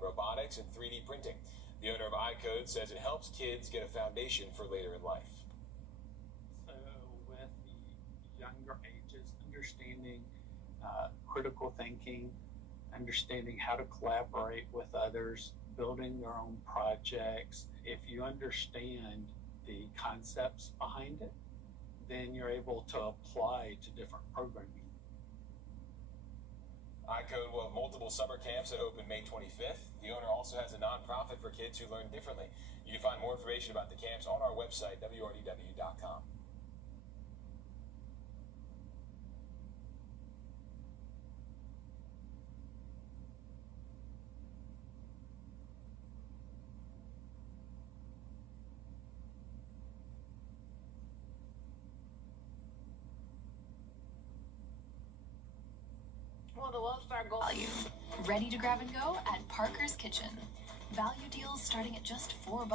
robotics, and 3D printing. The owner of iCode says it helps kids get a foundation for later in life. So with the younger ages, understanding critical thinking, understanding how to collaborate with others, building their own projects. If you understand the concepts behind it, then you're able to apply to different programming. iCode will have multiple summer camps that open May 25th. The owner also has a nonprofit for kids who learn differently. You can find more information about the camps on our website, Wrdw.com. Well, the Lone Star Gold. Value. Ready to grab and go at Parker's Kitchen. Value deals starting at just $4.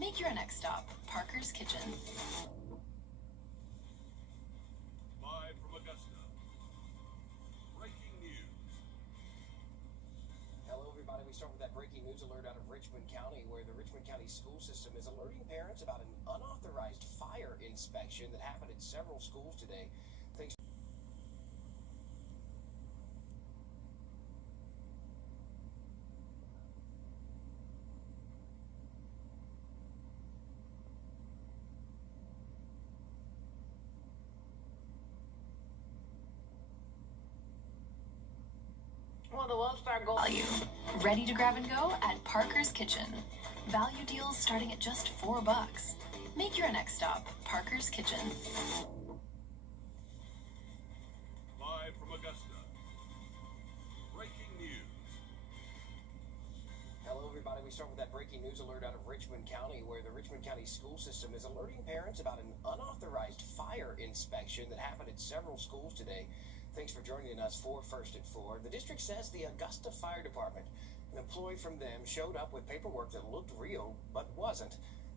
Make your next stop Parker's Kitchen. Live from Augusta. Breaking news. Hello, everybody. We start with that breaking news alert out of Richmond County, where the Richmond County school system is alerting parents about an unauthorized fire inspection that happened at several schools today. Thanks. Well, the Lone Star Gold. Value. Ready to grab and go at Parker's Kitchen. Value deals starting at just $4. Make your next stop Parker's Kitchen. Live from Augusta. Breaking news. Hello, everybody. We start with that breaking news alert out of Richmond County, where the Richmond County school system is alerting parents about an unauthorized fire inspection that happened at several schools today. Thanks for joining us for First at 4. The district says the Augusta Fire Department, an employee from them, showed up with paperwork that looked real but wasn't.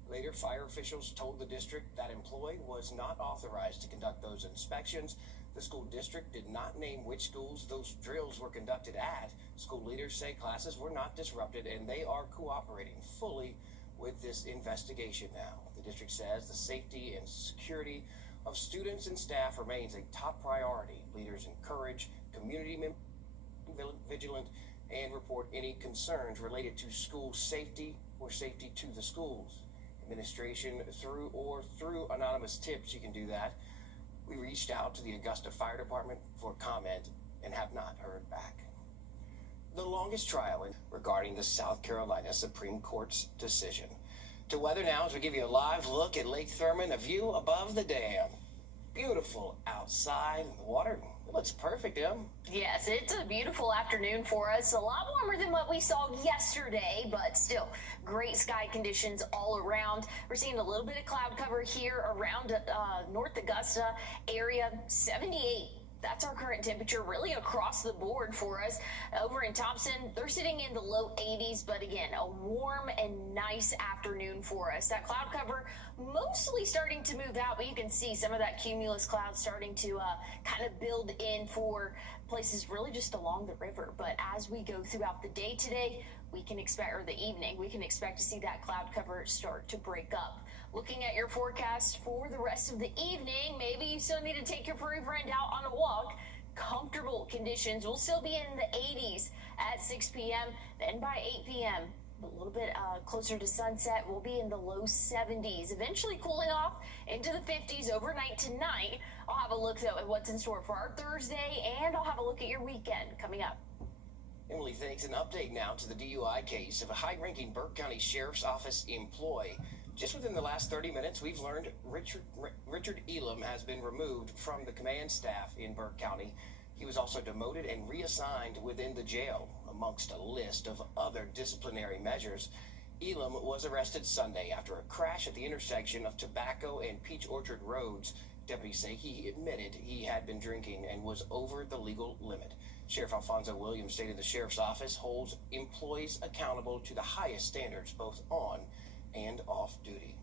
Later, fire officials told the district that employee was not authorized to conduct those inspections. The school district did not name which schools those drills were conducted at. School leaders say classes were not disrupted and they are cooperating fully with this investigation now. The district says the safety and security of students and staff remains a top priority. Leaders encourage community members to be vigilant and report any concerns related to school safety or safety to the schools. Administration through anonymous tips, you can do that. We reached out to the Augusta Fire Department for comment and have not heard back. The longest trial regarding the South Carolina Supreme Court's decision. To weather now as we give you a live look at Lake Thurman, a view above the dam. Beautiful outside. The water looks perfect, Em. Yes, it's a beautiful afternoon for us. A lot warmer than what we saw yesterday, but still great sky conditions all around. We're seeing a little bit of cloud cover here around North Augusta area, 78. That's our current temperature really across the board for us. Over in Thompson, they're sitting in the low 80s, but again, a warm and nice afternoon for us. That cloud cover mostly starting to move out, but you can see some of that cumulus cloud starting to kind of build in for places really just along the river. But as we go throughout the day today, we can expect, or the evening, we can expect to see that cloud cover start to break up. Looking at your forecast for the rest of the evening, maybe you still need to take your furry friend out on a walk. Comfortable conditions will still be in the 80s at 6 p.m. Then by 8 p.m., a little bit closer to sunset, we'll be in the low 70s, eventually cooling off into the 50s overnight tonight. I'll have a look, though, at what's in store for our Thursday, and I'll have a look at your weekend coming up. Emily, thanks. An update now to the DUI case of a high-ranking Burke County Sheriff's Office employee. Just within the last 30 minutes, we've learned Richard Elam has been removed from the command staff in Burke County. He was also demoted and reassigned within the jail, amongst a list of other disciplinary measures. Elam was arrested Sunday after a crash at the intersection of Tobacco and Peach Orchard Roads. Deputies say he admitted he had been drinking and was over the legal limit. Sheriff Alfonso Williams stated the sheriff's office holds employees accountable to the highest standards, both on and off duty.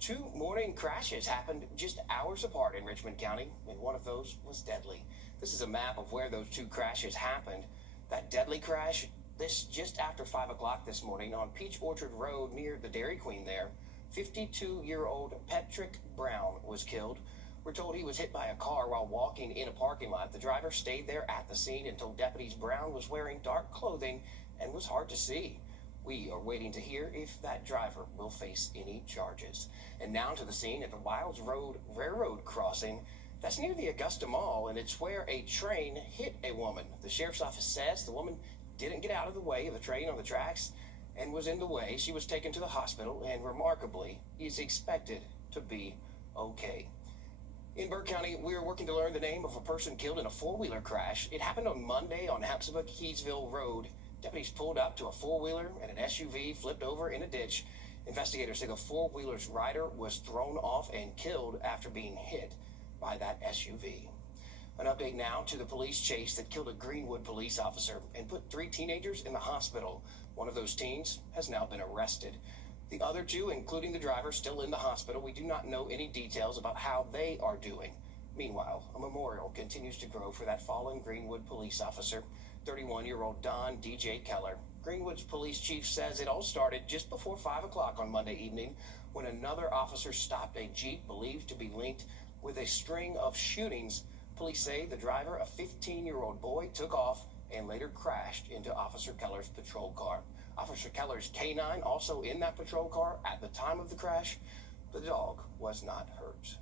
2 morning crashes happened just hours apart in Richmond County, and one of those was deadly. This is a map of where those 2 crashes happened. That deadly crash This just after 5 o'clock this morning on Peach Orchard Road near the Dairy Queen there. 52-year-old Patrick Brown was killed. We're told he was hit by a car while walking in a parking lot. The driver stayed there at the scene and told deputies Brown was wearing dark clothing and was hard to see. We are waiting to hear if that driver will face any charges. And now to the scene at the Wilds Road Railroad crossing. That's near the Augusta Mall, and it's where a train hit a woman. The sheriff's office says the woman didn't get out of the way of the train on the tracks and was in the way. She was taken to the hospital and remarkably is expected to be okay. In Burke County, we're working to learn the name of a person killed in a four-wheeler crash. It happened on Monday on Hapsburg-Keysville Road. Deputies pulled up to a four-wheeler and an SUV flipped over in a ditch. Investigators say the four-wheeler's rider was thrown off and killed after being hit by that SUV. An update now to the police chase that killed a Greenwood police officer and put 3 teenagers in the hospital. One of those teens has now been arrested. The other 2, including the driver, still in the hospital. We do not know any details about how they are doing. Meanwhile, a memorial continues to grow for that fallen Greenwood police officer, 31-year-old Don DJ Keller. Greenwood's police chief says it all started just before 5 o'clock on Monday evening when another officer stopped a Jeep believed to be linked with a string of shootings. Police say the driver, a 15-year-old boy, took off and later crashed into Officer Keller's patrol car. Officer Keller's K9 also in that patrol car at the time of the crash. The dog was not hurt.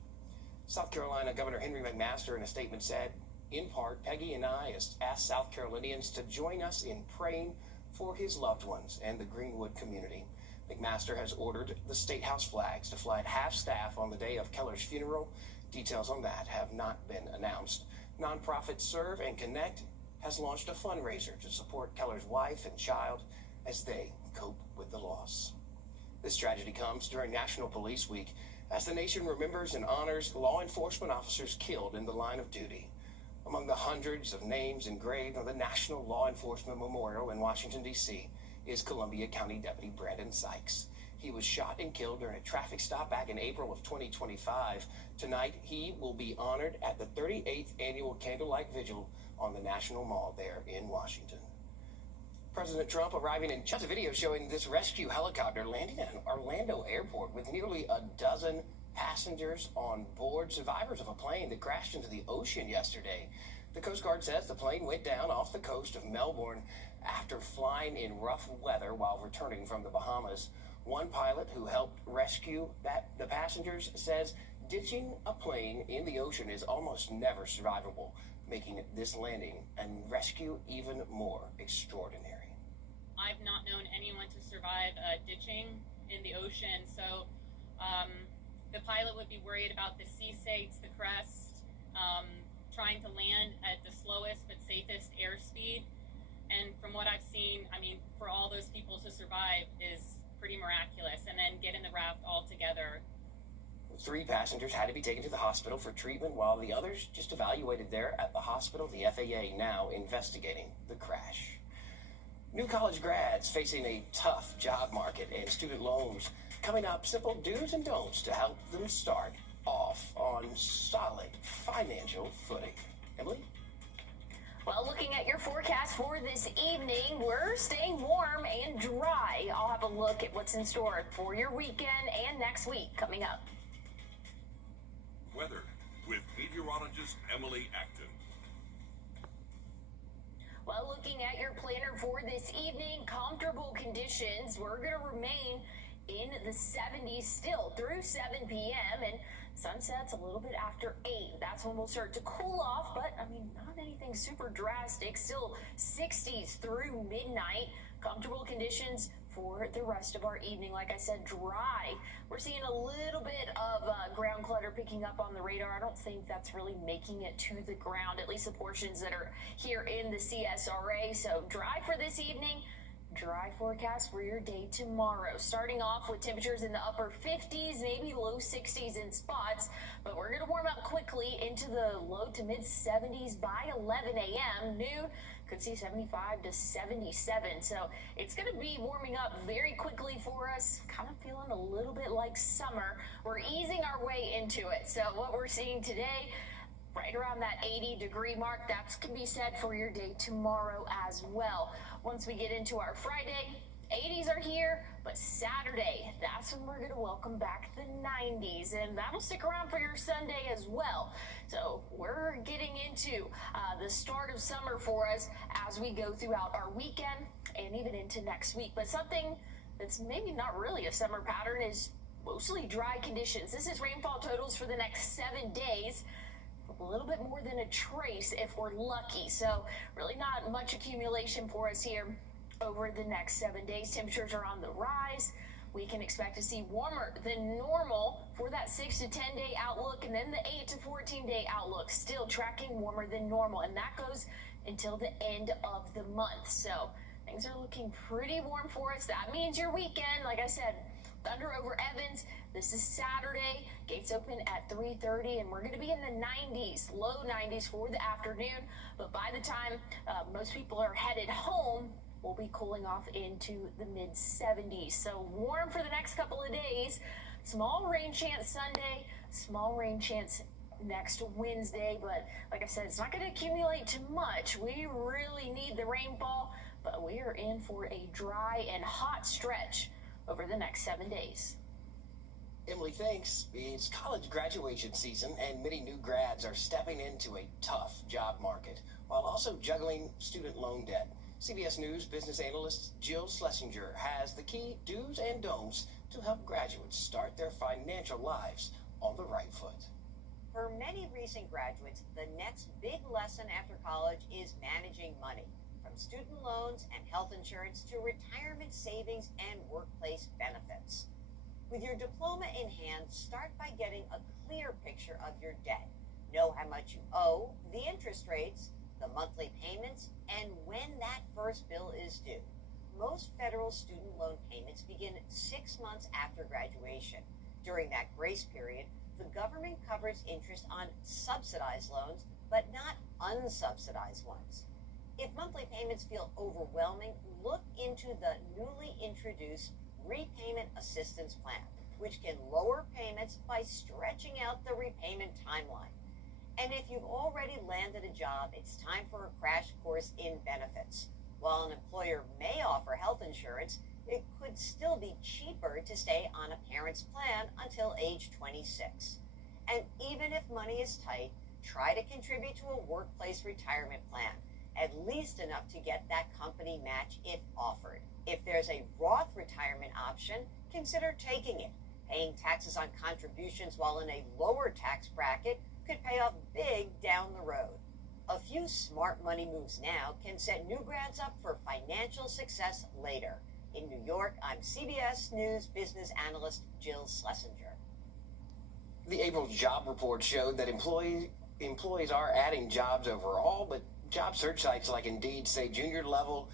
South Carolina Governor Henry McMaster in a statement said, in part, Peggy and I asked South Carolinians to join us in praying for his loved ones and the Greenwood community. McMaster has ordered the State House flags to fly at half-staff on the day of Keller's funeral. Details on that have not been announced. Nonprofit Serve and Connect has launched a fundraiser to support Keller's wife and child as they cope with the loss. This tragedy comes during National Police Week as the nation remembers and honors law enforcement officers killed in the line of duty. Among the hundreds of names engraved on the National Law Enforcement Memorial in Washington, D.C., is Columbia County Deputy Brandon Sykes. He was shot and killed during a traffic stop back in April of 2025. Tonight, he will be honored at the 38th Annual Candlelight Vigil on the National Mall there in Washington. President Trump arriving in just a video showing this rescue helicopter landing at an Orlando airport with nearly a dozen passengers on board, survivors of a plane that crashed into the ocean yesterday. The Coast Guard says the plane went down off the coast of Melbourne after flying in rough weather while returning from the Bahamas. One pilot who helped rescue the passengers says ditching a plane in the ocean is almost never survivable, making this landing and rescue even more extraordinary. I've not known anyone to survive ditching in the ocean, so the pilot would be worried about the sea sakes, the crest, trying to land at the slowest but safest airspeed. And from what I've seen, I mean, for all those people to survive is pretty miraculous, and then get in the raft all together. 3 passengers had to be taken to the hospital for treatment, while the others just evaluated there at the hospital. The FAA now investigating the crash. New college grads facing a tough job market and student loans. Coming up, simple do's and don'ts to help them start off on solid financial footing. Emily? Well, looking at your forecast for this evening, we're staying warm and dry. I'll have a look at what's in store for your weekend and next week coming up. Weather with meteorologist Emily Acton. Well, looking at your planner for this evening, comfortable conditions. We're going to remain in the 70s still through 7 p.m. and sunsets a little bit after 8. That's when we'll start to cool off, but I mean, not anything super drastic. Still 60s through midnight. Comfortable conditions for the rest of our evening. Like I said, dry. We're seeing a little bit of ground clutter picking up on the radar. I don't think that's really making it to the ground, at least the portions that are here in the CSRA. So dry for this evening. Dry forecast for your day tomorrow. Starting off with temperatures in the upper 50s, maybe low 60s in spots, but we're going to warm up quickly into the low to mid 70s by 11 a.m. Noon could see 75 to 77. So it's going to be warming up very quickly for us, kind of feeling a little bit like summer. We're easing our way into it. So what we're seeing today, right around that 80-degree mark. That's going to be said for your day tomorrow as well. Once we get into our Friday, 80s are here, but Saturday, that's when we're going to welcome back the 90s, and that'll stick around for your Sunday as well. So we're getting into the start of summer for us as we go throughout our weekend and even into next week. But something that's maybe not really a summer pattern is mostly dry conditions. This is rainfall totals for the next 7 days. A little bit more than a trace if we're lucky. So really not much accumulation for us here over the next 7 days. Temperatures are on the rise. We can expect to see warmer than normal for that 6 to 10 day outlook, and then the 8 to 14 day outlook still tracking warmer than normal, and that goes until the end of the month. So things are looking pretty warm for us. That means your weekend, like I said, Thunder over Evans. This is Saturday. Gates open at 3:30, and we're going to be in the 90s, low 90s for the afternoon. But by the time most people are headed home, we'll be cooling off into the mid-70s. So warm for the next couple of days. Small rain chance Sunday, small rain chance next Wednesday. But like I said, it's not going to accumulate too much. We really need the rainfall, but we are in for a dry and hot stretch over the next 7 days. Emily, thanks. It's college graduation season, and many new grads are stepping into a tough job market while also juggling student loan debt. CBS News business analyst Jill Schlesinger has the key do's and don'ts to help graduates start their financial lives on the right foot. For many recent graduates, the next big lesson after college is managing money, from student loans and health insurance to retirement savings and workplace benefits. With your diploma in hand, start by getting a clear picture of your debt. Know how much you owe, the interest rates, the monthly payments, and when that first bill is due. Most federal student loan payments begin 6 months after graduation. During that grace period, the government covers interest on subsidized loans, but not unsubsidized ones. If monthly payments feel overwhelming, look into the newly introduced Repayment Assistance Plan, which can lower payments by stretching out the repayment timeline. And if you've already landed a job, it's time for a crash course in benefits. While an employer may offer health insurance, it could still be cheaper to stay on a parent's plan until age 26. And even if money is tight, try to contribute to a workplace retirement plan, at least enough to get that company match if offered. If there's a Roth retirement option, consider taking it. Paying taxes on contributions while in a lower tax bracket could pay off big down the road. A few smart money moves now can set new grads up for financial success later. In New York, I'm CBS News business analyst Jill Schlesinger. The April job report showed that employees are adding jobs overall, but job search sites like Indeed say junior level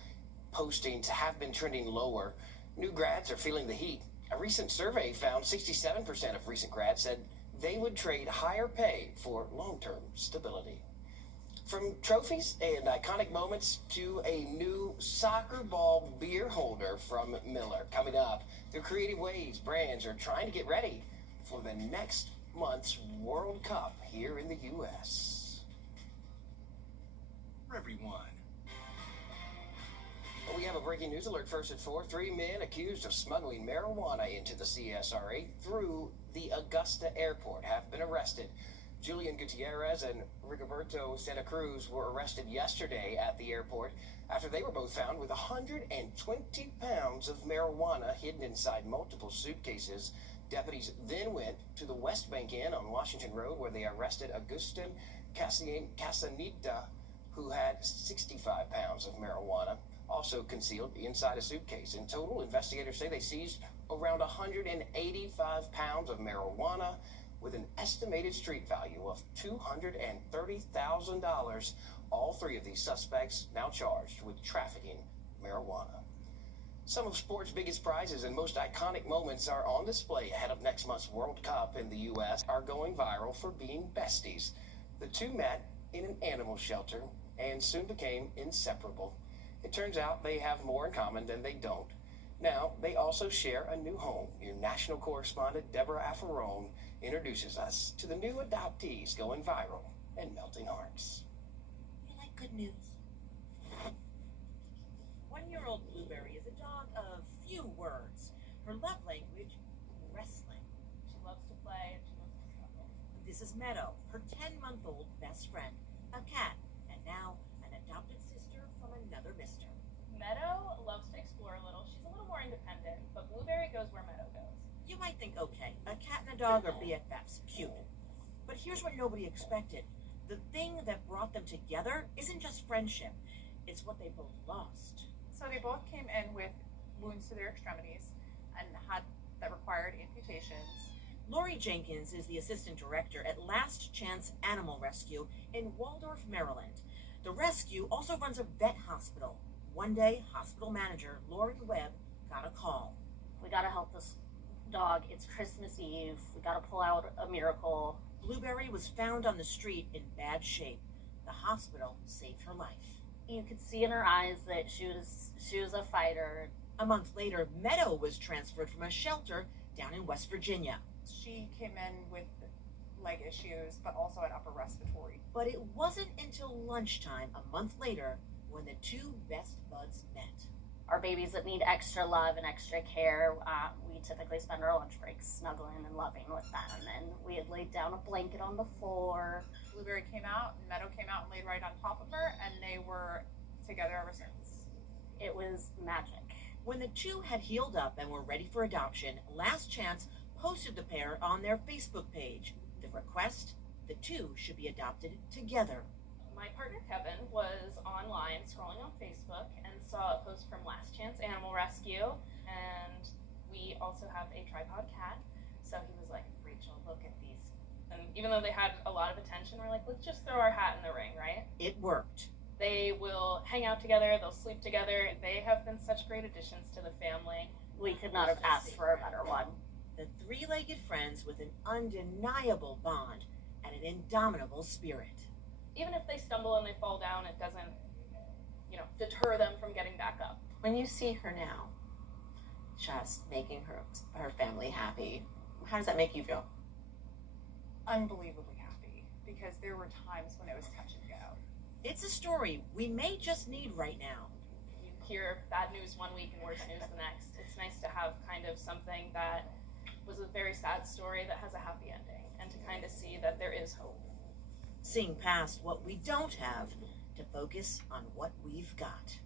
postings have been trending lower. New grads are feeling the heat. A recent survey found 67% of recent grads said they would trade higher pay for long-term stability. From trophies and iconic moments to a new soccer ball beer holder from Miller. Coming up, through creative ways, brands are trying to get ready for the next month's World Cup here in the U.S. For everyone. We have a breaking news alert first at 4. 3 men accused of smuggling marijuana into the CSRA through the Augusta airport have been arrested. Julian Gutierrez and Rigoberto Santa Cruz were arrested yesterday at the airport after they were both found with 120 pounds of marijuana hidden inside multiple suitcases. Deputies then went to the West Bank Inn on Washington Road where they arrested Agustin Casanita, who had 65 pounds of marijuana also concealed inside a suitcase. In total, investigators say they seized around 185 pounds of marijuana with an estimated street value of $230,000. All three of these suspects now charged with trafficking marijuana. Some of sports' biggest prizes and most iconic moments are on display ahead of next month's World Cup in the U.S. are going viral for being besties. The two met in an animal shelter and soon became inseparable. It turns out they have more in common than they don't. Now, they also share a new home. Your national correspondent, Deborah Afferrone, introduces us to the new adoptees going viral and melting hearts. You like good news? 1-year-old Blueberry is a dog of few words. Her love language, wrestling. She loves to play and she loves to struggle. This is Meadow, her 10-month-old best friend, a cat, and now an adopted sister from another mister. Meadow loves to explore a little. She's a little more independent, but Blueberry goes where Meadow goes. You might think, okay, a cat and a dog are BFFs, cute. But here's what nobody expected. The thing that brought them together isn't just friendship, it's what they both lost. So they both came in with wounds to their extremities and that required amputations. Lori Jenkins is the assistant director at Last Chance Animal Rescue in Waldorf, Maryland. The rescue also runs a vet hospital. One day, hospital manager Lauren Webb got a call. We gotta help this dog. It's Christmas Eve. We gotta pull out a miracle. Blueberry was found on the street in bad shape. The hospital saved her life. You could see in her eyes that she was a fighter. A month later, Meadow was transferred from a shelter down in West Virginia. She came in with leg issues, but also an upper respiratory. But it wasn't until lunchtime a month later when the two best buds met. Our babies that need extra love and extra care, we typically spend our lunch breaks snuggling and loving with them. And we had laid down a blanket on the floor. Blueberry came out, and Meadow came out and laid right on top of her, and they were together ever since. It was magic. When the two had healed up and were ready for adoption, Last Chance posted the pair on their Facebook page. The request, the two should be adopted together. My partner Kevin was online scrolling on Facebook and saw a post from Last Chance Animal Rescue, and we also have a tripod cat, so he was like, Rachel, look at these. And even though they had a lot of attention, we're like, let's just throw our hat in the ring, right? It worked. They will hang out together, they'll sleep together. They have been such great additions to the family. We could not have asked for a better one. The three-legged friends with an undeniable bond and an indomitable spirit. Even if they stumble and they fall down, it doesn't, deter them from getting back up. When you see her now, just making her family happy, how does that make you feel? Unbelievably happy, because there were times when it was touch and go. It's a story we may just need right now. You hear bad news one week and worse news the next. It's nice to have kind of something that was a very sad story that has a happy ending, and to kind of see that there is hope. Seeing past what we don't have to focus on what we've got.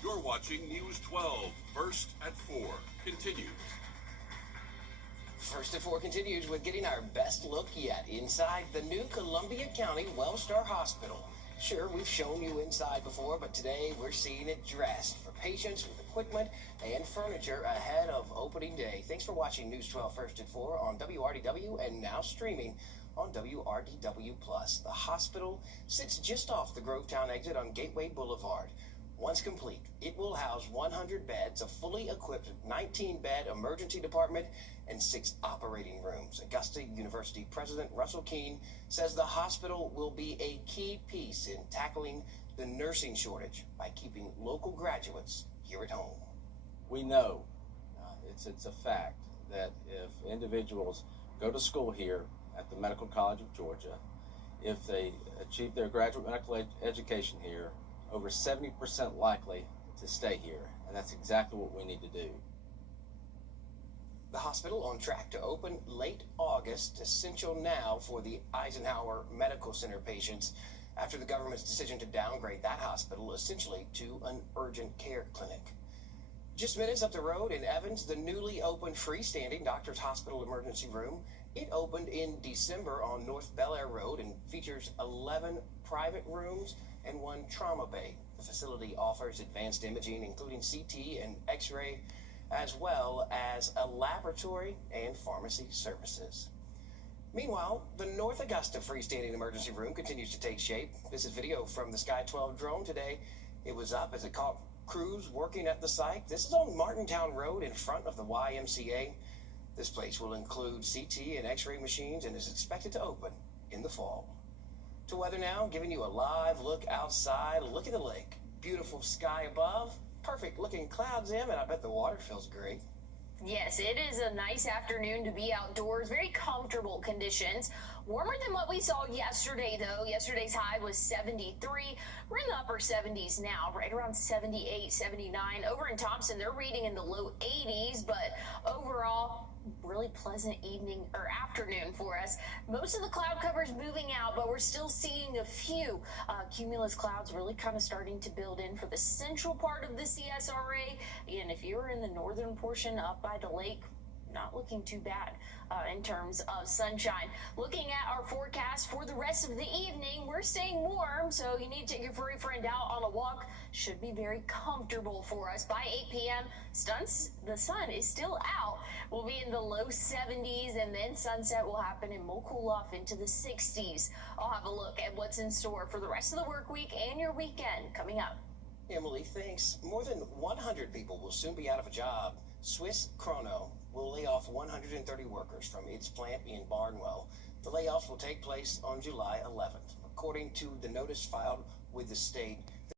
You're watching News 12, First at 4. Continues. First at 4 continues with getting our best look yet inside the new Columbia County Wellstar Hospital. Sure, we've shown you inside before, but today we're seeing it dressed for patients with equipment and furniture ahead of opening day. Thanks for watching News 12 First at 4 on WRDW and now streaming on WRDW+. The hospital sits just off the Grovetown exit on Gateway Boulevard. Once complete, it will house 100 beds, a fully equipped 19-bed emergency department, and 6 operating rooms. Augusta University President Russell Keene says the hospital will be a key piece in tackling the nursing shortage by keeping local graduates here at home. We know, it's a fact, that if individuals go to school here at the Medical College of Georgia if they achieve their graduate medical education here, over 70% likely to stay here. And that's exactly what we need to do. The hospital on track to open late August, essential now for the Eisenhower Medical Center patients after the government's decision to downgrade that hospital essentially to an urgent care clinic. Just minutes up the road in Evans, the newly opened freestanding Doctors Hospital Emergency Room. It opened in December on North Bel Air Road and features 11 private rooms and 1 trauma bay. The facility offers advanced imaging, including CT and X-ray, as well as a laboratory and pharmacy services. Meanwhile, the North Augusta freestanding emergency room continues to take shape. This is video from the Sky 12 drone today. It was up as it caught crews working at the site. This is on Martintown Road in front of the YMCA. This place will include CT and X-ray machines and is expected to open in the fall. To weather now, giving you a live look outside. Look at the lake. Beautiful sky above. Perfect looking clouds in, and I bet the water feels great. Yes, it is a nice afternoon to be outdoors. Very comfortable conditions. Warmer than what we saw yesterday, though. Yesterday's high was 73. We're in the upper 70s now, right around 78, 79. Over in Thompson, they're reading in the low 80s, but overall, really pleasant evening or afternoon for us. Most of the cloud cover's moving out, but we're still seeing a few cumulus clouds really kind of starting to build in for the central part of the CSRA. And if you're in the northern portion up by the lake, not looking too bad in terms of sunshine. Looking at our forecast for the rest of the evening, we're staying warm, so you need to take your furry friend out on a walk. Should be very comfortable for us. By 8 p.m., the sun is still out. We'll be in the low 70s, and then sunset will happen, and we'll cool off into the 60s. I'll have a look at what's in store for the rest of the work week and your weekend coming up. Emily, thanks. More than 100 people will soon be out of a job. Swiss Chrono will lay off 130 workers from its plant in Barnwell. The layoffs will take place on July 11th. According to the notice filed with the state,